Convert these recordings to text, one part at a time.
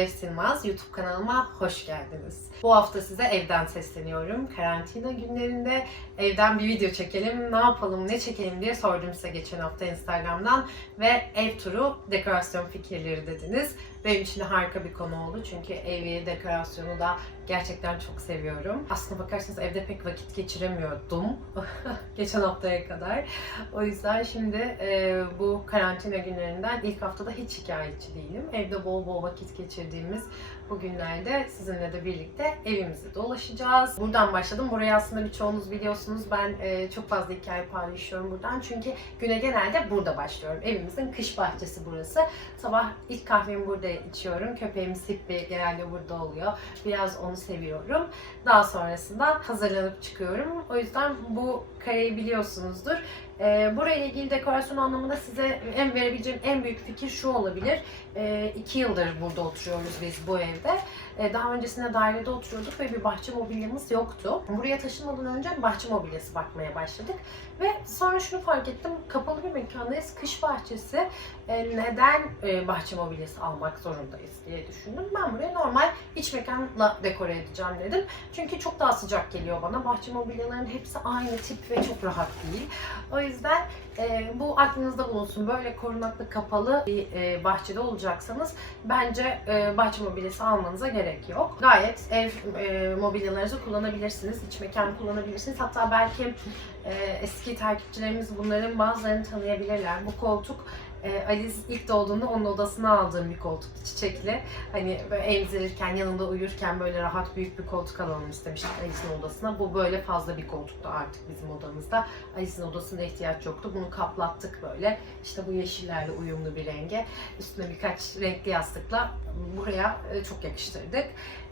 Firdevs Yılmaz. YouTube kanalıma hoş geldiniz. Bu hafta size evden sesleniyorum. Karantina günlerinde evden bir video çekelim, ne yapalım, ne çekelim diye sordum size geçen hafta Instagram'dan. Ve ev turu, dekorasyon fikirleri dediniz. Benim için de harika bir konu oldu. Çünkü evi, dekorasyonu da gerçekten çok seviyorum. Aslına bakarsanız evde pek vakit geçiremiyordum. geçen haftaya kadar. O yüzden şimdi e, bu karantina günlerinden ilk haftada hiç şikayetçi değilim. Evde bol bol vakit geçirdiğimiz bu günlerde sizinle de birlikte evimizi dolaşacağız. Buradan başladım. Burayı aslında birçoğunuz biliyorsunuz. Ben e, çok fazla hikaye paylaşıyorum buradan. Çünkü güne genelde burada başlıyorum. Evimizin kış bahçesi burası. Sabah ilk kahvemi burada içiyorum. Köpeğimiz Hippi genelde burada oluyor. Biraz onu seviyorum. Daha sonrasında hazırlanıp çıkıyorum. O yüzden bu kareyi biliyorsunuzdur. Ee, buraya ilgili dekorasyon anlamında size en verebileceğim en büyük fikir şu olabilir. Ee, iki yıldır burada oturuyoruz biz bu evde. Ee, daha öncesinde dairede oturuyorduk ve bir bahçe mobilyamız yoktu. Buraya taşınmadan önce bahçe mobilyası bakmaya başladık. Ve sonra şunu fark ettim. Kapalı bir mekandayız. Kış bahçesi. Ee, neden e, bahçe mobilyası almak zorundayız diye düşündüm. Ben buraya normal iç mekanla dekore edeceğim dedim. Çünkü çok daha sıcak geliyor bana. Bahçe mobilyaların hepsi aynı tip ve çok rahat değil. O yüzden e, bu aklınızda bulunsun. Böyle korunaklı kapalı bir e, bahçede olacaksanız bence e, bahçe mobilyası almanıza gerek yok. Gayet ev e, mobilyalarınızı kullanabilirsiniz. iç mekan kullanabilirsiniz. Hatta belki e, eski takipçilerimiz bunların bazılarını tanıyabilirler. Bu koltuk e, ilk doğduğunda onun odasına aldığım bir koltuk çiçekli. Hani böyle emzirirken, yanında uyurken böyle rahat büyük bir koltuk alalım istemiştik Alice'in odasına. Bu böyle fazla bir koltuktu artık bizim odamızda. Alice'in odasında ihtiyaç yoktu. Bunu kaplattık böyle. İşte bu yeşillerle uyumlu bir renge. Üstüne birkaç renkli yastıkla buraya e, çok yakıştırdık.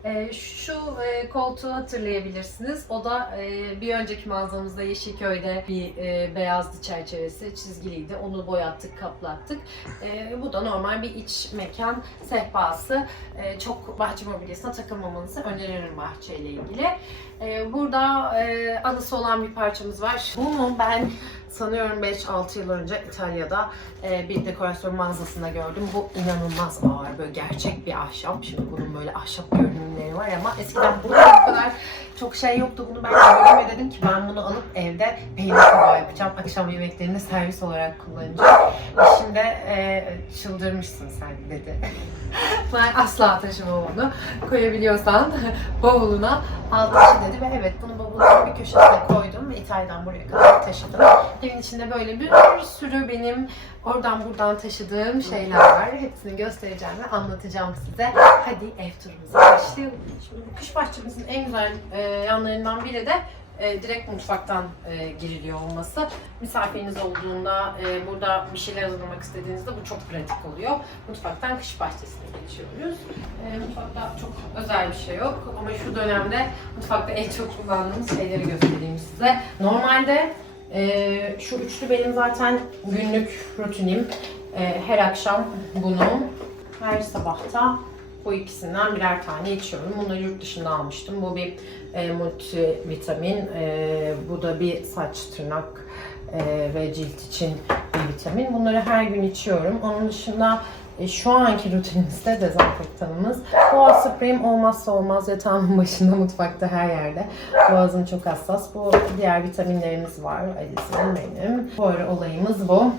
E, şu e, koltuğu hatırlayabilirsiniz. O da e, bir önceki mağazamızda Yeşilköy'de bir e, beyazlı çerçevesi çizgiliydi. Onu boyattık, kaplattık. E, bu da normal bir iç mekan sehpası. Çok bahçe mobilyasına takılmamanızı öneririm bahçeyle ilgili. E, burada e, anısı olan bir parçamız var. Bunu ben sanıyorum 5-6 yıl önce İtalya'da e, bir dekorasyon mağazasında gördüm. Bu inanılmaz ağır, böyle gerçek bir ahşap. Şimdi bunun böyle ahşap görünümleri var ama eskiden burada bu kadar çok şey yoktu. Bunu ben gördüm dedim ki ben bunu alıp evde peynir tabağı yapacağım. Akşam yemeklerinde servis olarak kullanacağım. Şimdi e, çıldırmışsın sen dedi. ben asla taşımam onu. Koyabiliyorsan bavuluna al taşı ve evet bunu bavulun bir köşesine koydum ve İtalya'dan buraya kadar taşıdım. Evin içinde böyle bir sürü benim oradan buradan taşıdığım şeyler var. Hepsini göstereceğim ve anlatacağım size. Hadi ev turumuza başlayalım. Şimdi bu kış bahçemizin en güzel e, yanlarından biri de e, direkt mutfaktan e, giriliyor olması. Misafiriniz olduğunda e, burada bir şeyler hazırlamak istediğinizde bu çok pratik oluyor. Mutfaktan kış bahçesine geçiyoruz. Mutfakta çok özel bir şey yok ama şu dönemde mutfakta en çok kullandığımız şeyleri göstereyim size. Normalde şu üçlü benim zaten günlük rutinim. Her akşam bunu, her sabahta bu ikisinden birer tane içiyorum. Bunları yurt dışında almıştım. Bu bir e, multivitamin, e, bu da bir saç, tırnak e, ve cilt için bir vitamin. Bunları her gün içiyorum. Onun dışında e, şu anki rutinimizde dezenfektanımız. Boğaz spreyim olmazsa olmaz yatağımın başında, mutfakta her yerde. Boğazım çok hassas. Bu diğer vitaminlerimiz var. Alice'in benim. Bu ara olayımız bu.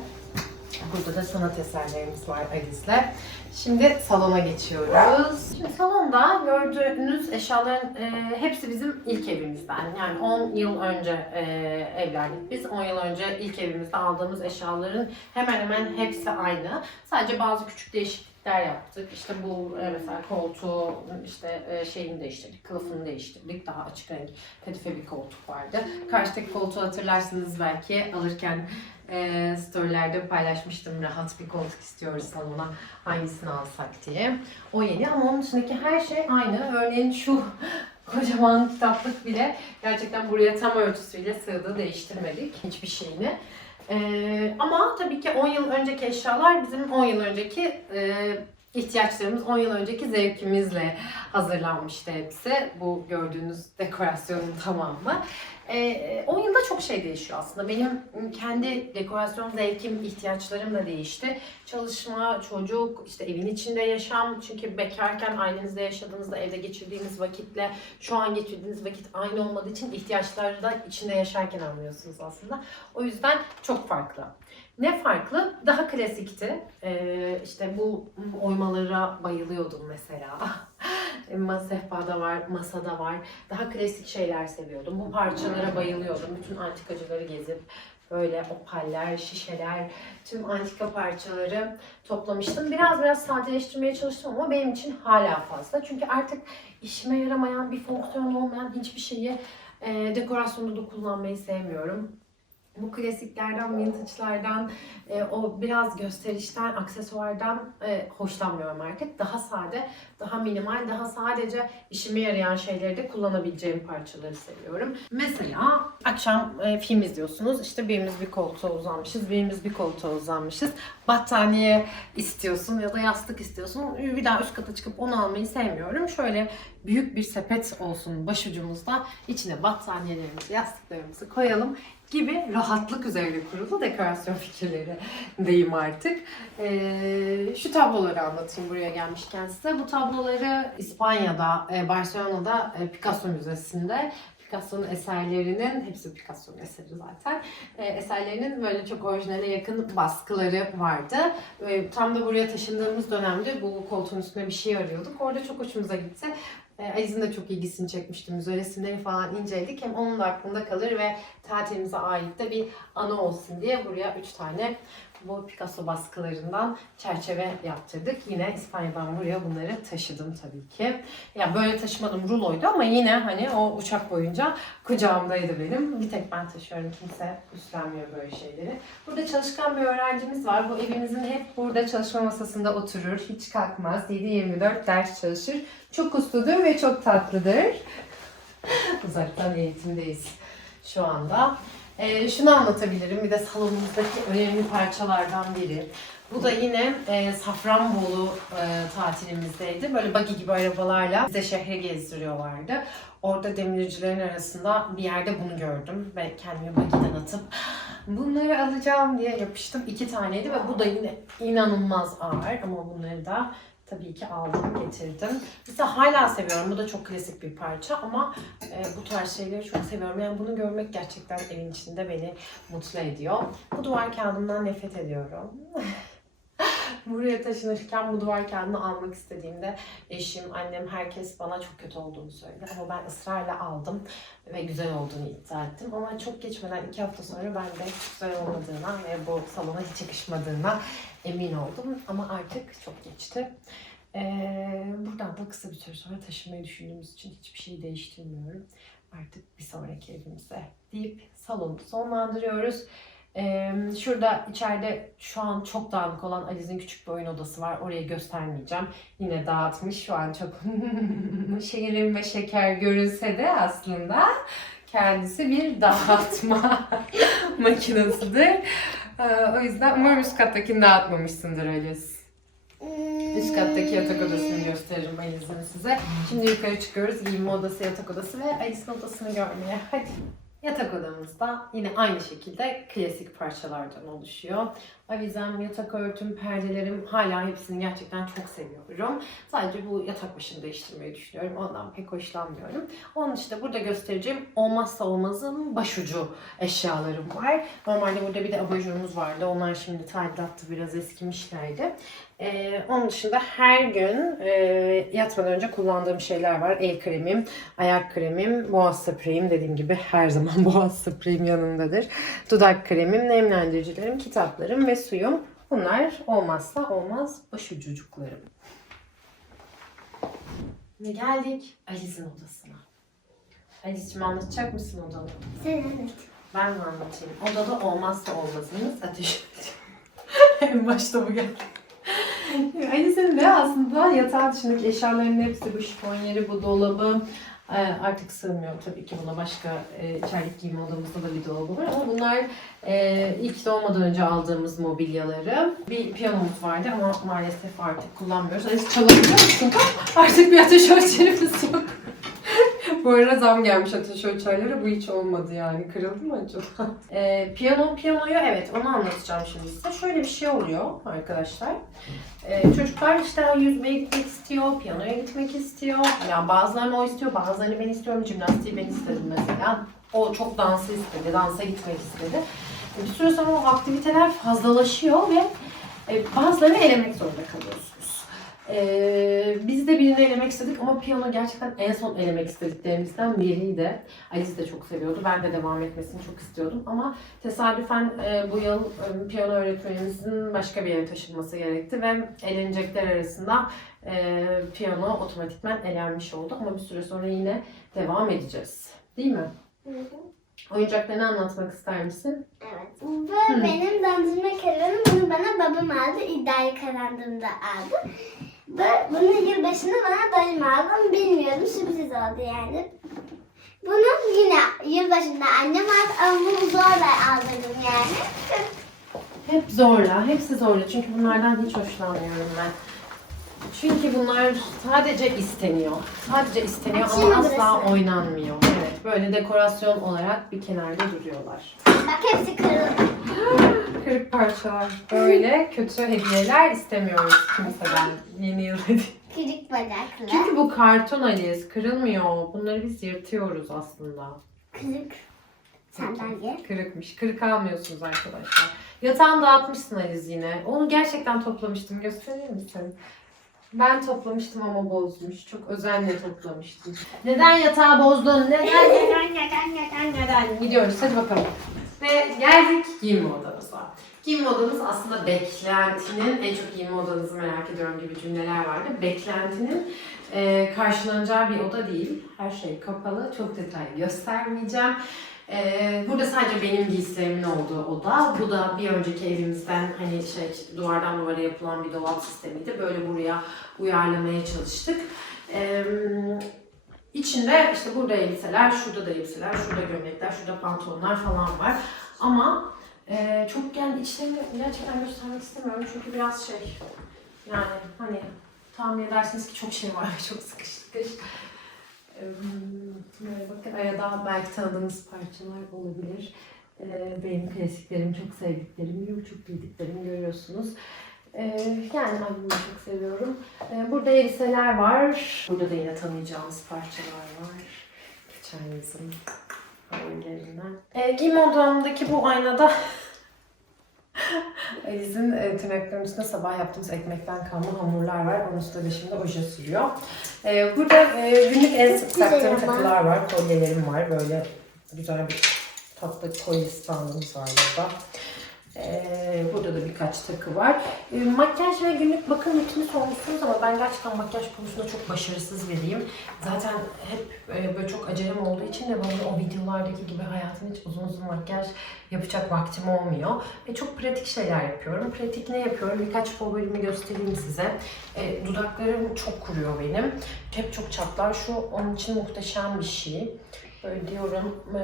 Burada da sanat eserlerimiz var Alice'le. Şimdi salona geçiyoruz. Şimdi salonda gördüğünüz eşyaların e, hepsi bizim ilk evimizden. Yani 10 yıl önce e, evlendik biz. 10 yıl önce ilk evimizde aldığımız eşyaların hemen hemen hepsi aynı. Sadece bazı küçük değişiklikler yaptık. İşte bu e, mesela koltuğu işte e, şeyini değiştirdik, kılıfını değiştirdik. Daha açık renk kadife bir koltuk vardı. Karşıdaki koltuğu hatırlarsınız belki alırken e, storylerde paylaşmıştım rahat bir koltuk istiyoruz salona hangisini alsak diye. O yeni ama onun dışındaki her şey aynı. Örneğin şu kocaman kitaplık bile gerçekten buraya tam örtüsüyle sığdı değiştirmedik hiçbir şeyini. E, ama tabii ki 10 yıl önceki eşyalar bizim 10 yıl önceki e, ihtiyaçlarımız 10 yıl önceki zevkimizle hazırlanmıştı hepsi. Bu gördüğünüz dekorasyonun tamamı. Ee, 10 yılda çok şey değişiyor aslında. Benim kendi dekorasyon zevkim, ihtiyaçlarım da değişti. Çalışma, çocuk, işte evin içinde yaşam. Çünkü bekarken ailenizle yaşadığınızda evde geçirdiğiniz vakitle şu an geçirdiğiniz vakit aynı olmadığı için ihtiyaçları da içinde yaşarken anlıyorsunuz aslında. O yüzden çok farklı. Ne farklı? Daha klasikti. Ee, işte bu oymalara bayılıyordum mesela. Sehpada var, masada var. Daha klasik şeyler seviyordum. Bu parçalara bayılıyordum. Bütün antikacıları gezip böyle opaller, şişeler, tüm antika parçaları toplamıştım. Biraz biraz sadeleştirmeye çalıştım ama benim için hala fazla. Çünkü artık işime yaramayan, bir fonksiyon olmayan hiçbir şeyi e, dekorasyonda da kullanmayı sevmiyorum. Bu klasiklerden, vintage'lardan, e, o biraz gösterişten, aksesuardan e, hoşlanmıyorum artık. Daha sade, daha minimal, daha sadece işime yarayan şeyleri de kullanabileceğim parçaları seviyorum. Mesela akşam e, film izliyorsunuz. İşte birimiz bir koltuğa uzanmışız, birimiz bir koltuğa uzanmışız. Battaniye istiyorsun ya da yastık istiyorsun. Bir daha üst kata çıkıp onu almayı sevmiyorum. Şöyle büyük bir sepet olsun başucumuzda. İçine battaniyelerimizi, yastıklarımızı koyalım gibi rahatlık üzerine kurulu dekorasyon fikirleri deyim artık. Ee, şu tabloları anlatayım buraya gelmişken size. Bu tabloları İspanya'da, e, Barcelona'da e, Picasso Müzesi'nde Picasso'nun eserlerinin, hepsi Picasso'nun eseri zaten, e, eserlerinin böyle çok orijinale yakın baskıları vardı. E, tam da buraya taşındığımız dönemde bu koltuğun üstüne bir şey arıyorduk. Orada çok hoşumuza gitti. E, Aliz'in de çok ilgisini çekmişti. Müze resimleri falan inceledik. Hem onun da aklında kalır ve tatilimize ait de bir anı olsun diye buraya 3 tane bu Picasso baskılarından çerçeve yaptırdık. Yine İspanya'dan buraya bunları taşıdım tabii ki. Ya böyle taşımadım ruloydu ama yine hani o uçak boyunca kucağımdaydı benim. Bir tek ben taşıyorum. Kimse üstlenmiyor böyle şeyleri. Burada çalışkan bir öğrencimiz var. Bu evimizin hep burada çalışma masasında oturur. Hiç kalkmaz. 7-24 ders çalışır. Çok usludur ve çok tatlıdır. Uzaktan eğitimdeyiz şu anda. Ee, şunu anlatabilirim. Bir de salonumuzdaki önemli parçalardan biri. Bu da yine e, Safranbolu e, tatilimizdeydi. Böyle buggy gibi arabalarla bize şehre gezdiriyorlardı. Orada demircilerin arasında bir yerde bunu gördüm ve kendimi buggy'den atıp bunları alacağım diye yapıştım. İki taneydi ve bu da yine inanılmaz ağır ama bunları da tabii ki aldım, getirdim. Mesela hala seviyorum. Bu da çok klasik bir parça ama e, bu tarz şeyleri çok seviyorum. Yani bunu görmek gerçekten evin içinde beni mutlu ediyor. Bu duvar kağıdından nefret ediyorum. Buraya taşınırken bu duvar kağıdını almak istediğimde eşim, annem, herkes bana çok kötü olduğunu söyledi. Ama ben ısrarla aldım ve güzel olduğunu iddia ettim. Ama çok geçmeden iki hafta sonra ben de güzel olmadığına ve bu salona hiç yakışmadığına emin oldum. Ama artık çok geçti. Ee, buradan da kısa bir süre sonra taşımayı düşündüğümüz için hiçbir şey değiştirmiyorum. Artık bir sonraki evimize deyip salonu sonlandırıyoruz. Ee, şurada içeride şu an çok dağınık olan Aliz'in küçük bir oyun odası var. Orayı göstermeyeceğim. Yine dağıtmış şu an çok şekerim ve şeker görünse de aslında kendisi bir dağıtma makinesidir. Ee, o yüzden umarım üst kattakini dağıtmamışsındır Alice. Üst kattaki yatak odasını gösteririm Alice'in size. Şimdi yukarı çıkıyoruz. Giyinme odası, yatak odası ve Alice'in odasını görmeye. Hadi. Yatak odamızda yine aynı şekilde klasik parçalardan oluşuyor. Avizem, yatak örtüm, perdelerim hala hepsini gerçekten çok seviyorum. Sadece bu yatak başını değiştirmeyi düşünüyorum. Ondan pek hoşlanmıyorum. Onun dışında burada göstereceğim olmazsa olmazım başucu eşyalarım var. Normalde burada bir de abajurumuz vardı. Onlar şimdi tadilattı biraz eskimişlerdi. Ee, onun dışında her gün e, yatmadan önce kullandığım şeyler var. El kremim, ayak kremim, boğaz spreyim dediğim gibi her zaman boğaz spreyim yanındadır. Dudak kremim, nemlendiricilerim, kitaplarım ve suyum. Bunlar olmazsa olmaz başucucuklarım. Ve geldik Alice'in odasına. Alice'cim anlatacak mısın odanı? Sen anlat. Ben mi anlatayım? Odada olmazsa olmazımız ateş. en başta bu geldi. Alice'in de aslında yatağı dışındaki eşyalarının hepsi bu şifonyeri, bu dolabı e, artık sığmıyor tabii ki buna başka e, içerik giyme odamızda da bir dolabı var ama bunlar e, ilk doğmadan önce aldığımız mobilyaları. Bir piyanomuz vardı ama maalesef artık kullanmıyoruz. Alice çalabiliyor musun? Artık bir ateş ölçerimiz yok. bu ara zam gelmiş ateş ölçerlere. Bu hiç olmadı yani. Kırıldı mı acaba? Ee, piyano, piyanoyu evet onu anlatacağım şimdi size. Şöyle bir şey oluyor arkadaşlar. Ee, çocuklar işte yüzmeye gitmek istiyor, piyanoya gitmek istiyor. Yani bazılarını o istiyor, bazılarını ben istiyorum. Jimnastiği ben istedim mesela. O çok dansı istedi, dansa gitmek istedi. E, Bir süre sonra o aktiviteler fazlalaşıyor ve e, bazılarını elemek zorunda kalıyorsunuz. Ee, biz de birini elemek istedik ama piyano gerçekten en son elemek istediklerimizden biriydi. Alice de çok seviyordu. Ben de devam etmesini çok istiyordum ama tesadüfen e, bu yıl e, piyano öğretmenimizin başka bir yere taşınması gerekti ve elenecekler arasında e, piyano otomatikman elenmiş oldu ama bir süre sonra yine devam edeceğiz. Değil mi? Oyuncaklarını anlatmak ister misin? Evet. Bu Hı. benim dondurma karavanım. Bunu bana babam aldı. İddiayı kazandığımda aldı. Bu, bunu yılbaşında bana dayım aldı ama bilmiyordum. Sürpriz oldu yani. Bunu yine yılbaşında annem aldı ama bunu zorla aldırdım yani. Hep zorla, hepsi zorla. Çünkü bunlardan hiç hoşlanmıyorum ben. Çünkü bunlar sadece isteniyor. Sadece isteniyor Açayım ama mı asla burası? oynanmıyor. Evet, böyle dekorasyon olarak bir kenarda duruyorlar. Bak hepsi kırıldı. Parçalar. Böyle kötü hediyeler istemiyoruz kimseden. Yeni yıl hediyesi. Kırık bacaklı. Çünkü bu karton Alice kırılmıyor. Bunları biz yırtıyoruz aslında. Kırık sandalye. Kırıkmış. Kırık almıyorsunuz arkadaşlar. Yatağını dağıtmışsın Aliz yine. Onu gerçekten toplamıştım. Gösterir misin? Ben toplamıştım ama bozmuş. Çok özenle toplamıştım. Neden yatağı bozdun? Neden, neden, neden, neden, neden? Gidiyoruz. Hadi bakalım. Ve geldik giyinme odamıza. Giyinme odamız aslında beklentinin, en çok giyinme odanızı merak ediyorum gibi cümleler vardı. Beklentinin e, karşılanacağı bir oda değil. Her şey kapalı. Çok detay göstermeyeceğim. Ee, burada sadece benim giysilerimin olduğu oda. Bu da bir önceki evimizden hani şey duvardan duvara yapılan bir dolap sistemiydi. Böyle buraya uyarlamaya çalıştık. Ee, içinde işte burada elbiseler, şurada da elbiseler, şurada gömlekler, şurada pantolonlar falan var. Ama e, çok yani içlerini gerçekten göstermek istemiyorum çünkü biraz şey yani hani tahmin edersiniz ki çok şey var çok sıkış sıkış. Ee, Böyle bakın arada belki tanıdığınız parçalar olabilir. Ee, Benim klasiklerim, çok sevdiklerim, çok bildiklerim görüyorsunuz. Ee, Yani ben bunu çok seviyorum. Ee, Burada elbiseler var. Burada da yine tanıyacağınız parçalar var. Geçen yazın. Ee, giyim odamdaki bu aynada Aliz'in e, tırnaklarının üstünde sabah yaptığımız ekmekten kalma hamurlar var. Onun üstünde de şimdi oje sürüyor. Ee, burada e, günlük en sık taktığım takılar var. Kolyelerim var. Böyle güzel bir tatlı kolye standımız var burada. Ee, burada da birkaç takı var. Ee, makyaj ve günlük bakım rutini sormuşsunuz ama ben gerçekten makyaj konusunda çok başarısız biriyim. Zaten hep e, böyle çok acelem olduğu için de bana o videolardaki gibi hayatım hiç uzun uzun makyaj yapacak vaktim olmuyor. E, çok pratik şeyler yapıyorum. Pratik ne yapıyorum? Birkaç favorimi göstereyim size. E, dudaklarım çok kuruyor benim. Hep çok çatlar. Şu onun için muhteşem bir şey. Böyle diyorum, e,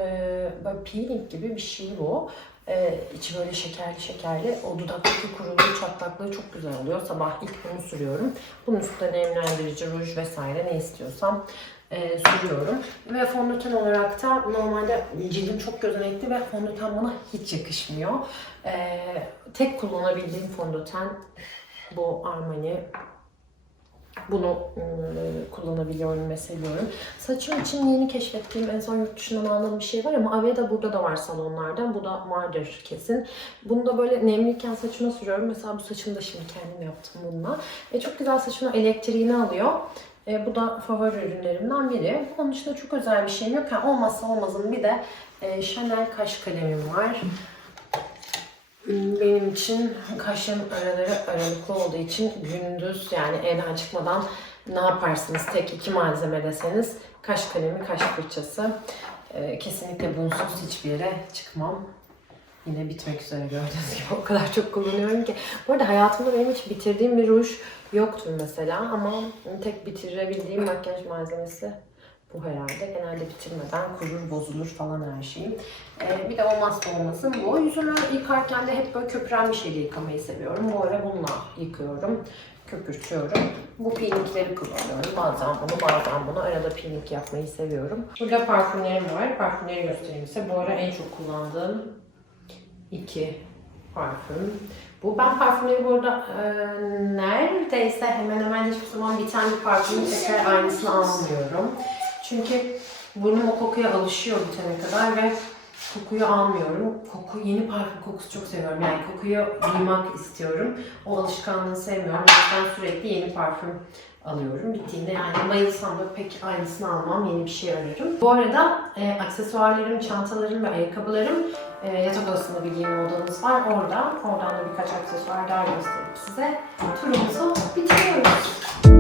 böyle peeling gibi bir şey bu. E, içi böyle şekerli şekerli. O dudaktaki kuruluğu, çatlaklığı çok güzel oluyor. Sabah ilk bunu sürüyorum. Bunun üstüne nemlendirici, ruj vesaire ne istiyorsam e, sürüyorum. Ve fondöten olarak da normalde cildim çok gözenekli ve fondöten bana hiç yakışmıyor. E, tek kullanabildiğim fondöten bu Armani. Bunu ıı, kullanabiliyorum ve seviyorum. Saçım için yeni keşfettiğim en son yurt dışından aldığım bir şey var ama Aveda burada da var salonlarda. Bu da vardır kesin. Bunu da böyle nemliyken saçıma sürüyorum. Mesela bu saçımı da şimdi kendim yaptım bununla. E, çok güzel saçımın elektriğini alıyor. E, bu da favori ürünlerimden biri. Onun dışında çok özel bir şeyim yok. Ha, olmazsa olmazım bir de e, Chanel kaş kalemim var. Benim için kaşın araları aralıklı olduğu için gündüz yani evden çıkmadan ne yaparsınız tek iki malzeme deseniz kaş kalemi, kaş fırçası. Ee, kesinlikle bunsuz hiçbir yere çıkmam. Yine bitmek üzere gördüğünüz gibi o kadar çok kullanıyorum ki. Bu arada hayatımda benim hiç bitirdiğim bir ruj yoktur mesela ama tek bitirebildiğim makyaj malzemesi bu herhalde. Genelde bitirmeden kurur, bozulur falan her şeyim. Ee, bir de olmazsa olmasın bu. Yüzümü yıkarken de hep böyle köpüren bir şeyle yıkamayı seviyorum. Bu ara bununla yıkıyorum. köpürtüyorum. Bu peelingleri kullanıyorum. Bazen bunu bazen bunu. Arada peeling yapmayı seviyorum. Burada parfümlerim var. Parfümleri göstereyim size. Bu ara en çok kullandığım iki parfüm. Bu ben parfümleri bu arada e, neredeyse hemen hemen hiçbir zaman biten bir parfümün tekrar aynısını almıyorum. Çünkü burnum o kokuya alışıyor bitene kadar ve kokuyu almıyorum. Koku, yeni parfüm kokusu çok seviyorum. Yani kokuyu duymak istiyorum. O alışkanlığı sevmiyorum. O yüzden sürekli yeni parfüm alıyorum. Bittiğinde yani bayılsam da pek aynısını almam. Yeni bir şey ararım. Bu arada e, aksesuarlarım, çantalarım ve ayakkabılarım e, yatak odasında bir giyinme odamız var. Orada. Oradan da birkaç aksesuar daha gösterip size turumuzu bitiriyoruz.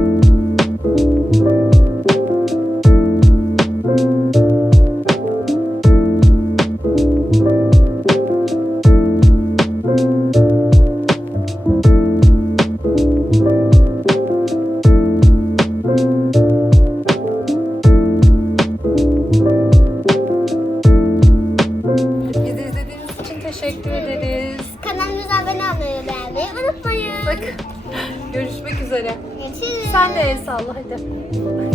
Salla hadi.